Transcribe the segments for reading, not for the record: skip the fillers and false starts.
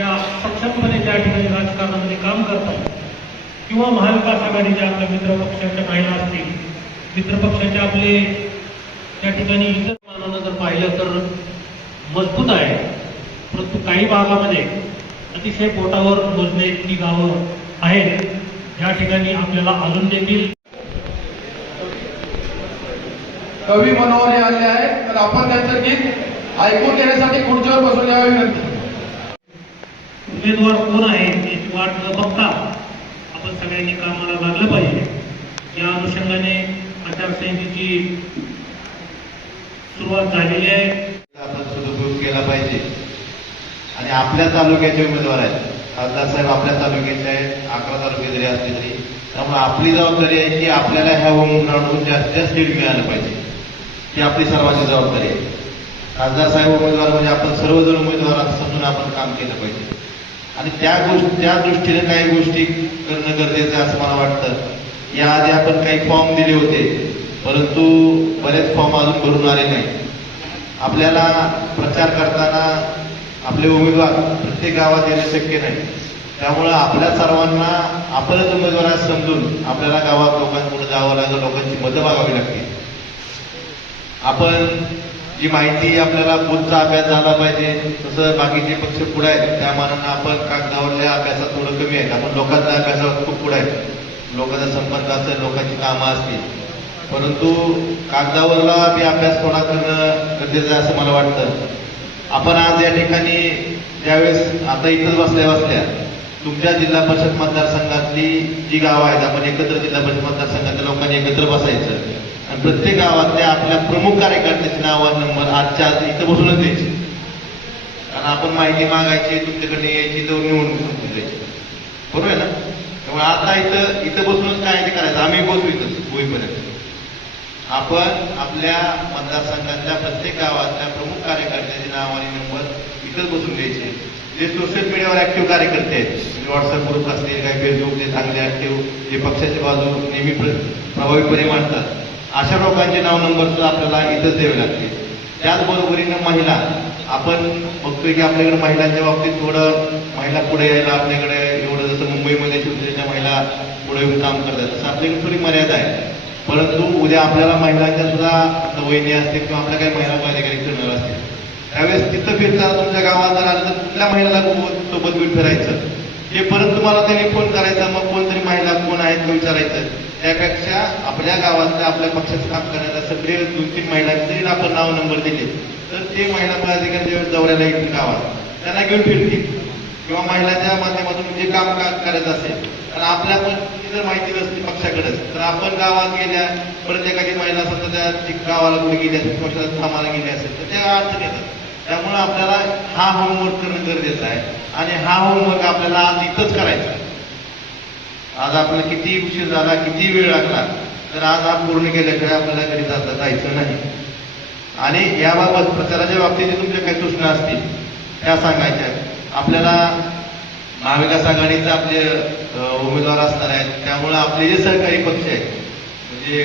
ज्या सक्षमपणे त्या ठिकाणी राजकारणामध्ये काम करतात किंवा महाविकास आघाडीच्या आपल्या मित्रपक्षाच्या महिला असतील, मित्रपक्षाचे आपले त्या ठिकाणी इतर मानानं जर पाहिलं तर मजबूत आहे, परंतु काही भागामध्ये अतिशय पोटावर मोजणे इतकी गावं आहेत या ठिकाणी आपल्याला अजून देखील कवी मनोहर हे आले आहेत, तर आपण त्यांचं गीत ऐकून घेण्यासाठी खुर्चीवर बसून यावी विनंती. उमेदवार कोण आहे याची वाट न बघता आपण सगळ्यांनी कामाला लागलं पाहिजे. या अनुषंगाने आचारसंहितेची सुरुवात झालेली आहे. आपण सदुपयोग केला पाहिजे आणि आपल्या तालुक्याचे उमेदवार आहेत. खासदार साहेब आपल्या तालुक्याचे आहेत, 11 तालुके जरी असले तरी. त्यामुळे आपली जबाबदारी आहे की आपल्याला ह्या होम ग्राउंडवरून जास्तीत जास्त लीड मिळालं पाहिजे, ही आपली सर्वांची जबाबदारी आहे. खासदार साहेब उमेदवार म्हणजे आपण सर्वजण उमेदवार असं समजून आपण काम केलं पाहिजे आणि त्या दृष्टीने काही गोष्टी करणं गरजेचं आहे असं मला वाटतं. याआधी आपण काही फॉर्म दिले होते, परंतु बरेच फॉर्म अजून भरून आले नाही. आपल्याला प्रचार करताना आपले उमेदवार प्रत्येक गावात येणे शक्य नाही. त्यामुळं आपल्या सर्वांना आपणच उमेदवार समजून आपल्याला गावात लोकांपुढे जावं लागेल, लोकांची मतं मागावी लागतील. आपण जी माहिती आपल्याला बूथचा अभ्यास झाला पाहिजे, तसं बाकीचे पक्ष पुढे आहेत त्या मानानं आपण कागदावरल्या अभ्यासात थोडं कमी आहेत. आपण लोकांच्या अभ्यासात खूप पुढे आहेत. लोकांचा संपर्क असेल, लोकांची कामं असतील, परंतु कागदावरला बी अभ्यास थोडा करणं गरजेचं आहे असं मला वाटतं. आपण आज या ठिकाणी ज्यावेळेस आता इथंच बसल्या तुमच्या जिल्हा परिषद मतदारसंघातली जी गावं आहेत, आपण एकत्र जिल्हा परिषद मतदारसंघातल्या लोकांनी एकत्र बसायचं आणि प्रत्येक गावातल्या आपल्या प्रमुख कार्यकर्त्याची नावं नंबर आजच्या आज इथं बसूनच द्यायची. कारण आपण माहिती मागायची, तुमच्याकडे यायची, तर निवडून संपून द्यायची. बरोबर आहे ना? त्यामुळे आता इथं बसूनच काय ते करायचं, आम्ही बोलू इथं होईपर्यंत. आपण आपल्या मतदारसंघातल्या प्रत्येक गावातल्या प्रमुख कार्यकर्त्याचे नाव आणि नंबर इथंच बसून द्यायचे. जे सोशल मीडियावर ऍक्टिव्ह कार्यकर्ते आहेत, म्हणजे व्हॉट्सअप ग्रुप असतील, काही फेसबुकचे चांगले ऍक्टिव्ह, जे पक्षाची बाजू नेहमी प्रभावीपणे मांडतात, अशा लोकांचे नाव नंबर सुद्धा आपल्याला इथंच द्यावे लागतील. त्याचबरोबरीनं महिला, आपण बघतोय की आपल्याकडे महिलांच्या बाबतीत थोडं महिला पुढे यायला आपल्याकडे एवढं, जसं मुंबईमध्ये शिवसेनेच्या महिला पुढे येऊन काम करतात तसं आपल्याकडे थोडी मर्यादा आहे. परंतु उद्या आपल्याला महिलांच्या सुद्धा वहिनी असतील किंवा आपल्या काही महिला पदाधिकारी फिरणार असतील, त्यावेळेस तिथं फिरताना तुमच्या गावात जर आलं तर कुठल्या महिलाला सोबत घेऊन फिरायचं, हे परत तुम्हाला त्यांनी फोन करायचा, मग कोणतरी महिला कोण आहेत ते विचारायचं. त्यापेक्षा आपल्या गावातल्या आपल्या पक्षाचं काम करण्याचा सगळे 2-3 महिलांचे आपण नाव नंबर दिले तर ते महिला पदाधिकारी ज्यावेळेस दौऱ्याला येतील गावात त्यांना घेऊन फिरतील किंवा महिलांच्या माध्यमातून जे काम करायचं असेल. कारण आपल्या पण जर माहिती नसते पक्षाकडेच, तर आपण गावात गेल्या परत एखादी महिला समजा त्या गावाला कुठे गेली असेल, पक्षात कामाला गेली असेल तर त्या अडचण येतात. त्यामुळे आपल्याला हा होमवर्क करणं गरजेचं आहे आणि हा होमवर्क आपल्याला आज इथंच करायचा आहे. आज आपल्याला किती उशीर झाला, किती वेळ लागला, तर आज हा पूर्ण केल्याशिवाय आपल्याला घरी जायचं नाही. आणि याबाबत प्रचाराच्या बाबतीत तुमच्या काही सूचना असतील त्या सांगायच्या. आपल्याला महाविकास आघाडीचे आपले उमेदवार असणार आहेत, त्यामुळे आपले जे सहकारी पक्ष आहेत, म्हणजे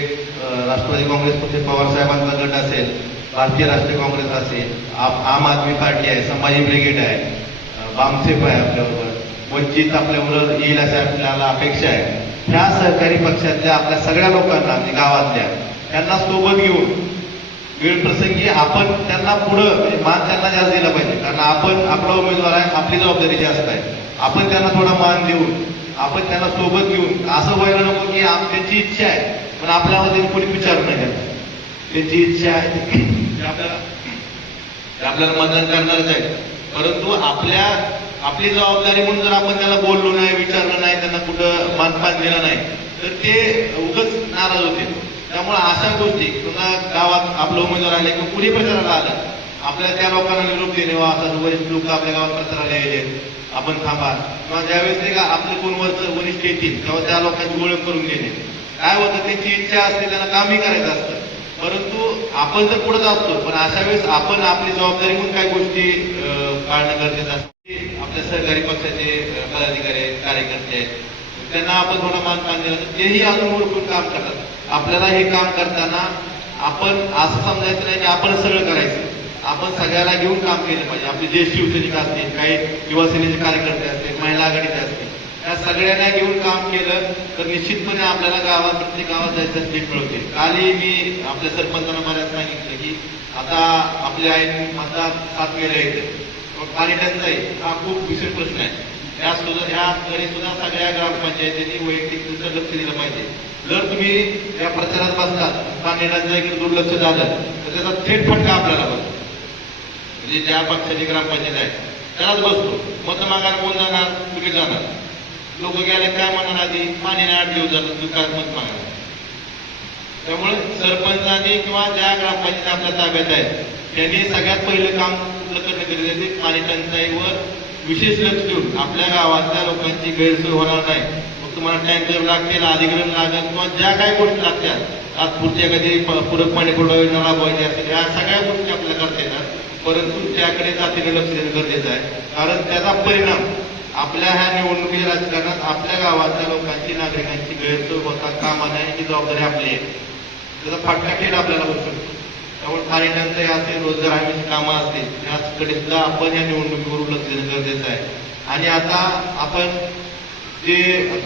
राष्ट्रवादी काँग्रेस पक्ष, पवारसाहेबांचा गट असेल, भारतीय राष्ट्रीय काँग्रेस असेल, आम आदमी पार्टी आहे, संभाजी ब्रिगेड आहे, बामसेफ आहे, आपल्याबरोबर वंचित आपल्याबरोबर येईल अशी आपल्याला अपेक्षा आहे. ह्या सहकारी पक्षातल्या आपल्या सगळ्या लोकांना, म्हणजे गावातल्या, त्यांना सोबत घेऊन वेळ प्रसंगी आपण त्यांना पुढं म्हणजे मान त्यांना जास्त दिला पाहिजे. कारण आपण आपला उमेदवार आहे, आपली जबाबदारी जास्त आहे. आपण त्यांना थोडा मान देऊन आपण त्यांना सोबत घेऊन असं व्हायला नको की त्यांची इच्छा आहे पण आपल्यामध्ये कोणी विचार नाही करत. त्यांची इच्छा आहे आपल्याला मतदान करणारच आहे, परंतु आपली जबाबदारी म्हणून जर आपण त्याला बोललो नाही, विचारलं नाही, त्यांना कुठं मानपान दिलं नाही तर ते उगाच नाराज होते. त्यामुळे अशा गोष्टी पुन्हा गावात आपलं उमेदवार आले किंवा पुढे प्रचाराला आलं, आपल्याला त्या लोकांना निरोप देणे, असं वरिष्ठ लोक आपल्या गावात प्रचाराला यायचे, आपण थांबा, किंवा ज्यावेळेस ते आपण कोणवरच वरिष्ठ येतील तेव्हा त्या लोकांची ओळख करून घेणे. काय होतं, त्यांची इच्छा असते, त्यांना कामही करायचं असतं, परंतु आपण तर पुढे जातो, पण अशा वेळेस आपण आपली जबाबदारी म्हणून काही गोष्टी पाळणं गरजेचं असतं. आपल्या सहकारी पक्षाचे पदाधिकारी आहेत, कार्यकर्ते आहेत, त्यांना आपण थोडा मान दिला तर तेही अजून ओळखून काम करतात. आपल्याला हे काम करताना आपण असं समजायचं नाही की आपण सगळं करायचं. आपण सगळ्याला घेऊन काम केलं पाहिजे. आपले ज्येष्ठ शिवसैनिक असतील, काही युवासेनेचे कार्यकर्ते असतील, महिला आघाडीचे असतील, या सगळ्यांना घेऊन काम केलं तर निश्चितपणे आपल्याला प्रत्येक गावात जायचं सीट मिळवते. कालही मी आपल्या सरपंचांना बऱ्याच सांगितलं की आता आपल्या आईने मतदार 7 मेला येते, पाणी टंचाई हा खूप विशेष प्रश्न आहे. याकडे सुद्धा सगळ्या ग्रामपंचायतींनी वैयक्तिक लक्ष दिलं पाहिजे. जर तुम्ही या प्रचारात बसतात, पाणी टंचाईकडे दुर्लक्ष झालं तर त्याचा थेट फटका आपल्याला बसतो. म्हणजे ज्या पक्षाची ग्रामपंचायत आहे त्यालाच बसतो. मत मागायला कोण जाणार? तुम्ही जाणार. लोक गेले काय म्हणणार, आधी पाणी नाही 8 दिवस झालं तुम्ही काय मत मागा. त्यामुळे सरपंचांनी किंवा ज्या ग्रामपंचायत आपल्या ताब्यात आहे त्यांनी सगळ्यात पहिलं काम कुठलं करणं गरजेचे, पाणी टंचाईवर विशेष लक्ष देऊन आपल्या गावातल्या लोकांची गैरसोय होणार नाही. मग तुम्हाला टँकर लागतील, अधिग्रहण लागेल किंवा ज्या काही गोष्टी लागतात आज पुढच्या कधी पूरक पाणी पुरवठा योजना राबवायची असेल, या सगळ्या गोष्टी आपल्याला करता येतात. परंतु त्याकडे जातीने लक्ष देणं गरजेचं आहे. कारण त्याचा परिणाम आपल्या ह्या निवडणुकीच्या राजकारणात आपल्या गावातल्या लोकांची, नागरिकांची गैरसोय होता कामा नये ही जबाबदारी आपली आहे. त्याचा फाटका खेळ आपल्याला होऊ शकतो. त्यामुळे पाणी टंचाई असेल, रोजगार हमीची कामं असतील, याकडे सुद्धा आपण या निवडणुकीवरून लक्ष देणं गरजेचं आहे. आणि आता आपण जे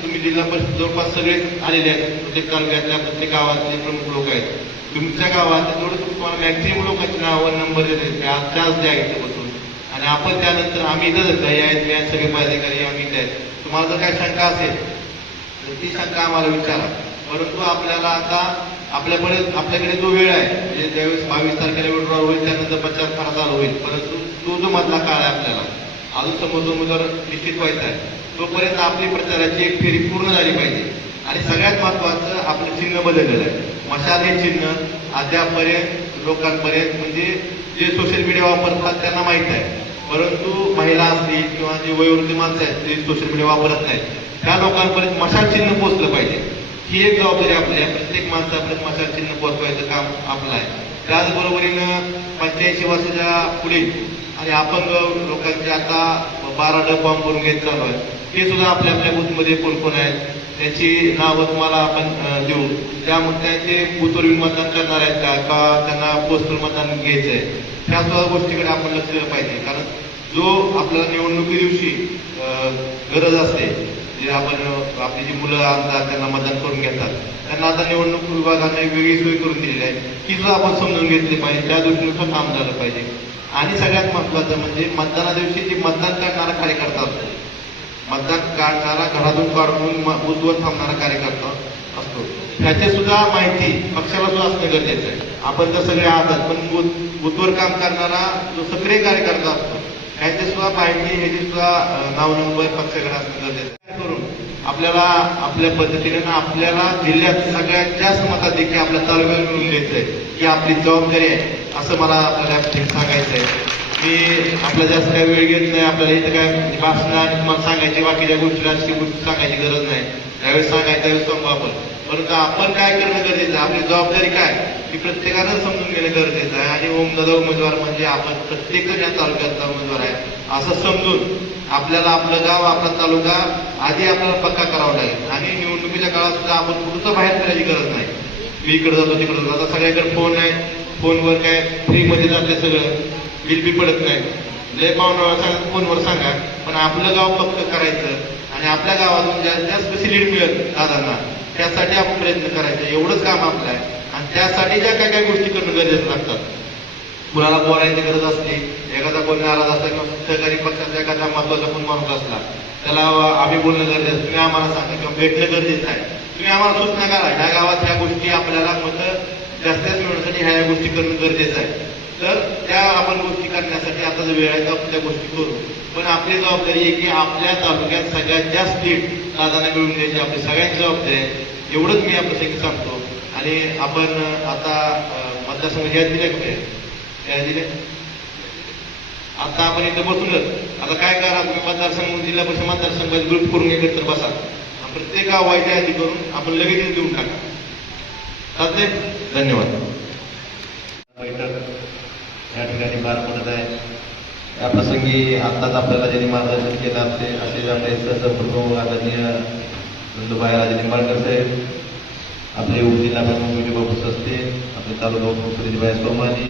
तुम्ही जिल्हा परिषद जवळपास सगळे आलेले आहेत, प्रत्येक तालुक्यातल्या प्रत्येक गावातले प्रमुख लोक आहेत. तुमच्या गावात जेवढं तुम्हाला मॅक्झिमम लोकांची नावं नंबर देते त्याच द्या इथे बसून. आणि आपण त्यानंतर आम्ही इथंच आहेत, सगळे पदाधिकारी आम्ही इथे आहेत. तुम्हाला जर काही शंका असेल तर ती शंका आम्हाला विचारा. परंतु आपल्याला आता आपल्याकडे जो वेळ आहे, म्हणजे ज्यावेळेस 22 तारखेला विड्रॉल होईल त्यानंतर प्रचार फार चालू होईल. परंतु तो जो मधला काळ आहे आपल्याला अजून समोर उमेदवार निश्चित व्हायचा आहे, तोपर्यंत आपली प्रचाराची एक फेरी पूर्ण झाली पाहिजे. आणि सगळ्यात महत्वाचं आपलं चिन्ह बदललेलं आहे. मशाल हे चिन्ह अद्यापर्यंत लोकांपर्यंत म्हणजे जे सोशल मीडिया वापरतात त्यांना माहीत आहे, परंतु महिला असतील किंवा जे वयोवृद्ध माणसं आहेत ते सोशल मीडिया वापरत नाहीत, त्या लोकांपर्यंत मशाल चिन्ह पोहोचलं पाहिजे. ही एक जबाबदारी आपली आहे. प्रत्येक माणसापर्यंत मशाल चिन्ह पोहोचवायचं काम आपलं आहे. त्याचबरोबरीनं 85 वर्षाच्या पुढील आणि अपंग लोकांचे आता 12 डब फॉर्म भरून घेत चालू आहे. ते सुद्धा आपल्या बूथमध्ये कोण कोण आहेत त्याची नावं तुम्हाला आपण देऊ. त्यामुळे त्यांचे बूथवर मतदान करणार आहेत का त्यांना पोस्टल मतदान घ्यायचं आहे, त्या सुद्धा गोष्टीकडे आपण लक्ष दिलं पाहिजे. कारण जो आपल्याला निवडणुकी दिवशी गरज असते, जे आपण आपली जी मुलं आणतात त्यांना मतदान करून घेतात, त्यांना आता निवडणूक विभागाने वेगळी सोय करून दिलेली आहे, की सुद्धा आपण समजून घेतली पाहिजे. त्या दृष्टीनं काम झालं पाहिजे. आणि सगळ्यात महत्वाचं म्हणजे मतदाना दिवशी जे मतदान करणारा कार्यकर्ता असतो, मतदान काढणारा घरातून काढून बूथवर थांबणारा कार्यकर्ता असतो, ह्याची सुद्धा माहिती पक्षाला सुद्धा असणं गरजेचं आहे. आपण तर सगळे आहात, पण बूथवर काम करणारा जो सक्रिय कार्यकर्ता असतो ह्याची सुद्धा माहिती, ह्याची सुद्धा नाव नंबर पक्षाकडे असणं गरजेचं आहे. करून आपल्याला आपल्या पद्धतीने आपल्याला जिल्ह्यात सगळ्यात जास्त मताधिक्य आपल्या तालुक्यात मिळून द्यायचंय ही आपली जबाबदारी आहे, असं मला आपल्याला सांगायचं आहे. मी आपला जास्त काही वेळ घेत नाही. आपल्याला इथं काय भाषणात तुम्हाला सांगायची बाकीच्या गोष्टी राजकीय गोष्टी सांगायची गरज नाही. त्यावेळेस सांगायचं त्यावेळेस सांगू आपण. परंतु आपण काय करणं गरजेचं आहे, आपली जबाबदारी काय ती प्रत्येकानं समजून घेणं गरजेचं आहे. आणि ओमदादा उमेदवार म्हणजे आपण प्रत्येकजण या तालुक्यातला उमेदवार आहे असं समजून आपल्याला आपलं गाव, आपला तालुका आधी आपल्याला पक्का करावा लागेल. आणि निवडणुकीच्या काळात सुद्धा आपण कुठं बाहेर फिरायची गरज नाही. मी इकडे जातो तिकडे जातो, आता सगळ्याकडे फोन आहे, फोनवर काय फ्रीमध्ये जाते सगळं, बिल बी पडत नाही. लय पाहुणा फोनवर सांगा, पण आपलं गाव पक्क करायचं आणि आपल्या गावातून जास्त कशी लीड मिळेल दादांना त्यासाठी आपण प्रयत्न करायचा, एवढंच काम आपलं आहे. आणि त्यासाठी ज्या काय काय गोष्टी करणं गरजेचं लागतात. कुणाला बोलायची गरज असते, एखादा कोणी नाराज असला किंवा सहकारी पक्षाचा एखादा महत्वाचा पण माणूस असला त्याला आम्ही बोलणं गरजेचं, तुम्ही आम्हाला सांगा किंवा भेटणं गरजेचं आहे. तुम्ही आम्हाला सूचना करा, ह्या गावात ह्या गोष्टी आपल्याला मतं जास्त मिळवण्यासाठी ह्या गोष्टी करणं गरजेचं आहे. तर त्या आपण गोष्टी करण्यासाठी आता जो वेळ आहे तर आपण त्या गोष्टी करू. पण आपली जबाबदारी आहे की आपल्या तालुक्यात सगळ्यात जास्त सीट दादांना मिळवून द्यायची आपली सगळ्यांची जबाबदारी आहे. एवढंच मी आपल्या सगळी सांगतो. आणि आपण आता मतदारसंघ ह्या दिल्या कुठे त्या दिले, आता आपण इथे बसूनच आता काय करा, तुम्ही मतदारसंघ जिल्हा परिषद मतदारसंघाचे ग्रुप करून एकत्र तर बसा, प्रत्येक गाव व्हायच्या आधी करून आपण लगेच देऊन टाका. चालते. धन्यवाद. बैठक या ठिकाणी पार पडत आहे. या प्रसंगी आत्ताच आपल्याला ज्यांनी मार्गदर्शन केलं असे आपले सहसंप्रमुख आदरणीय नंदुबाई राजे निंबाळकर साहेब, आपले उपजिल्हा प्रमुख विजयबाबू सस्ते, आपले तालुका प्रमुख सुरेशबाई सोमानी.